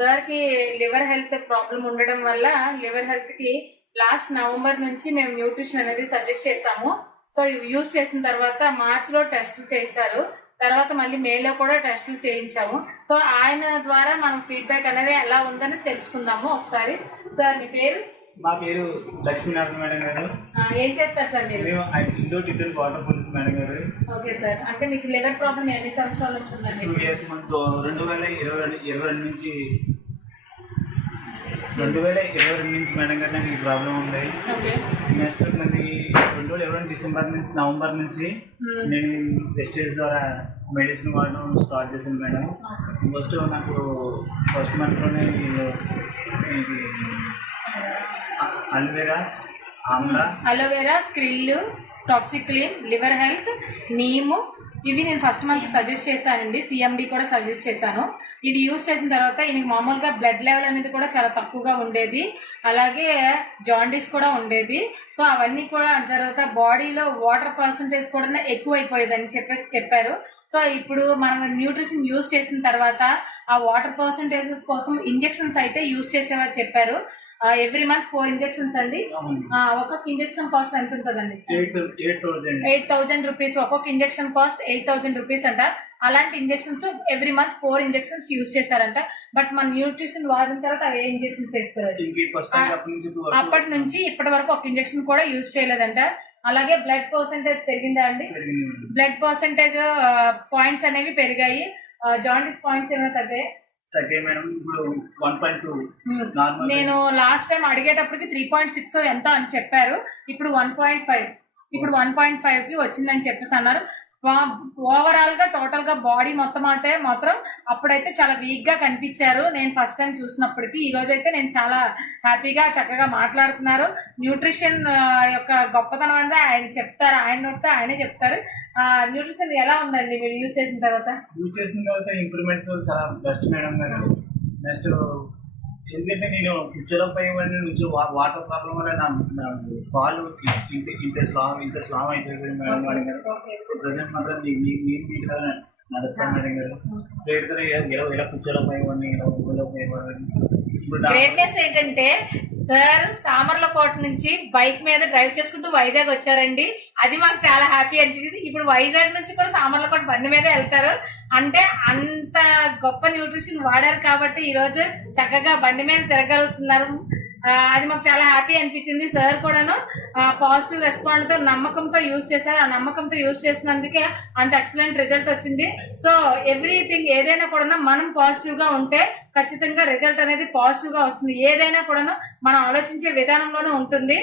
సార్కి liver health problem ఉండడం వల్ల లివర్ హెల్త్ కి లాస్ట్ నవంబర్ నుంచి మేము న్యూట్రిషన్ అనేది సజెస్ట్ చేసాము. సో ఇవి యూజ్ చేసిన తర్వాత మార్చ్ లో టెస్టులు చేశారు, తర్వాత మళ్ళీ మేలో కూడా టెస్టులు చేయించాము. సో ఆయన ద్వారా మనం ఫీడ్బ్యాక్ అనేది ఎలా ఉందని తెలుసుకుందాము ఒకసారి. సార్ మీ పేరు? మా పేరు లక్ష్మీనారాయణ మేడం గారు. ఏం చేస్తారు సార్ మీరు? మేము Indo tiffin water police madam గారు. ఓకే సార్, అంటే మీకు లివర్ ప్రాబ్లం ఎన్ని సంవత్సరాల నుంచి ఉందండి? 2 years ముందు 2022 నుంచి 2022 నుంచి మేడం గారు నాకు ఈ ప్రాబ్లం ఉంది. నెక్స్ట్ మళ్ళీ 2022 డిసెంబర్ నుంచి నవంబర్ నుంచి నేను వెస్టేజ్ ద్వారా మెడిసిన్ వాడడం స్టార్ట్ చేశాను మేడం. నాకు ఫస్ట్ మంత్లోనే అలోవెరా, క్రిల్, టాక్సిక్లిన్, లివర్ హెల్త్, నీము ఇవి నేను ఫస్ట్ మంత్ సజెస్ట్ చేశానండి. సిఎండి కూడా సజెస్ట్ చేశాను. ఇవి యూజ్ చేసిన తర్వాత ఈయనకి మామూలుగా బ్లడ్ లెవెల్ అనేది కూడా చాలా తక్కువగా ఉండేది, అలాగే జాండీస్ కూడా ఉండేది. సో అవన్నీ కూడా తర్వాత బాడీలో వాటర్ పర్సంటేజ్ కూడా ఎక్కువ అయిపోయేదని చెప్పారు. సో ఇప్పుడు మనం న్యూట్రిషన్ యూజ్ చేసిన తర్వాత ఆ వాటర్ పర్సంటేజెస్ కోసం ఇంజెక్షన్స్ అయితే యూజ్ చేసేవారు చెప్పారు. ఎవ్రీ మంత్ 4 ఇంజెక్షన్స్ అండి. ఒక్కొక్క ఇంజెక్షన్ కాస్ట్ ఎంత ఉంటుందండి? 8,000 రూపీస్. ఒక్కొక్క ఇంజెక్షన్ కాస్ట్ 8,000 రూపీస్ అంట. అలాంటి injections every month 4 injections use చేశారంట. బట్ మన న్యూట్రిషన్ వాడిన తర్వాత అవి ఇంజెక్షన్స్ వేసుకోలేదు. అప్పటి నుంచి ఇప్పటి వరకు ఒక ఇంజెక్షన్ కూడా యూజ్ చేయలేదంట. అలాగే బ్లడ్ పర్సంటేజ్ పెరిగిందా అండి? బ్లడ్ పర్సంటేజ్ పాయింట్స్ అనేవి పెరిగాయి. జాండీస్ పాయింట్స్ ఏమైనా తగ్గాయి? నేను లాస్ట్ టైం అడిగేటప్పటికి 3.6 ఎంత అని చెప్పారు. ఇప్పుడు 1.5 కి వచ్చిందని చెప్పేసి అన్నారు. ఓవరాల్ గా టోటల్ గా బాడీ మాత్రం అప్పుడైతే చాలా వీక్ గా కనిపించారు నేను ఫస్ట్ టైం చూసినప్పటికీ. ఈ రోజు అయితే నేను చాలా హ్యాపీగా చక్కగా మాట్లాడుతున్నారు. న్యూట్రిషన్ యొక్క గొప్పతనం అంటే ఆయన చెప్తారు, ఆయనే చెప్తారు. న్యూట్రిషన్ ఎలా ఉందండి మీరు యూజ్ చేసిన తర్వాత? ఇంప్రూవ్మెంట్ చాలా బెస్ట్ మేడం గారు. నెక్స్ట్ ఎందుకంటే నేను కూర్చోలపై నుంచి వాటర్ ప్రాబ్లం వల్ల నా పాలు ఇంత స్లామ్ అయిపోయింది మేడం గారు. ప్రజెంట్ మాత్రం నడుస్తాను మేడం గారు. ఇలా కూర్చోలపై గ్రేట్నెస్ ఏంటంటే సార్ సామర్లకోట నుంచి బైక్ మీద డ్రైవ్ చేసుకుంటూ వైజాగ్ వచ్చారండి. అది మాకు చాలా హ్యాపీ అనిపించింది. ఇప్పుడు వైజాగ్ నుంచి కూడా సామర్లకోట బండి మీద వెళ్తారు అంటే అంత గొప్ప న్యూట్రిషన్ వాడారు కాబట్టి ఈ రోజు చక్కగా బండి మీద తిరగలుగుతున్నారు. అది మాకు చాలా హ్యాపీ అనిపించింది. సార్ కూడాను పాజిటివ్ రెస్పాండ్ తో నమ్మకంతో యూజ్ చేశారు. ఆ నమ్మకంతో యూజ్ చేసినందుకే అంత ఎక్సలెంట్ రిజల్ట్ వచ్చింది. సో ఎవ్రీథింగ్ ఏదైనా కూడా మనం పాజిటివ్ గా ఉంటే ఖచ్చితంగా రిజల్ట్ అనేది పాజిటివ్ గా వస్తుంది. ఏదైనా కూడా మనం ఆలోచించే విధానంలోనే ఉంటుంది.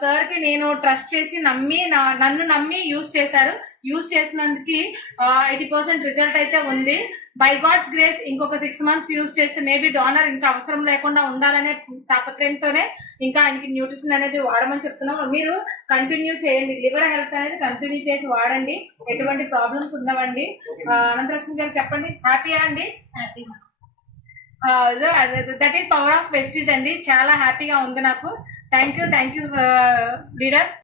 సార్ కి నేను ట్రస్ట్ చేసి నన్ను నమ్మి యూజ్ చేశారు. యూజ్ చేసినందుకు 80% రిజల్ట్ అయితే ఉంది. బై గాడ్స్ గ్రేస్ ఇంకొక 6 months యూజ్ చేస్తే మేబీ డోనర్ ఇంకా అవసరం లేకుండా ఉండాలనే తాపత్రయంతోనే ఇంకా ఆయనకి న్యూట్రిషన్ అనేది వాడమని చెప్తున్నాం. మీరు కంటిన్యూ చేయండి. లివర్ హెల్త్ అనేది కంటిన్యూ చేసి వాడండి. ఎటువంటి ప్రాబ్లమ్స్ ఉండవండి. అనంతలక్ష్మి గారు చెప్పండి, హ్యాపీయా అండి? Happy. That is power of Vestige అండి. చాలా హ్యాపీగా ఉంది నాకు. Thank you leaders.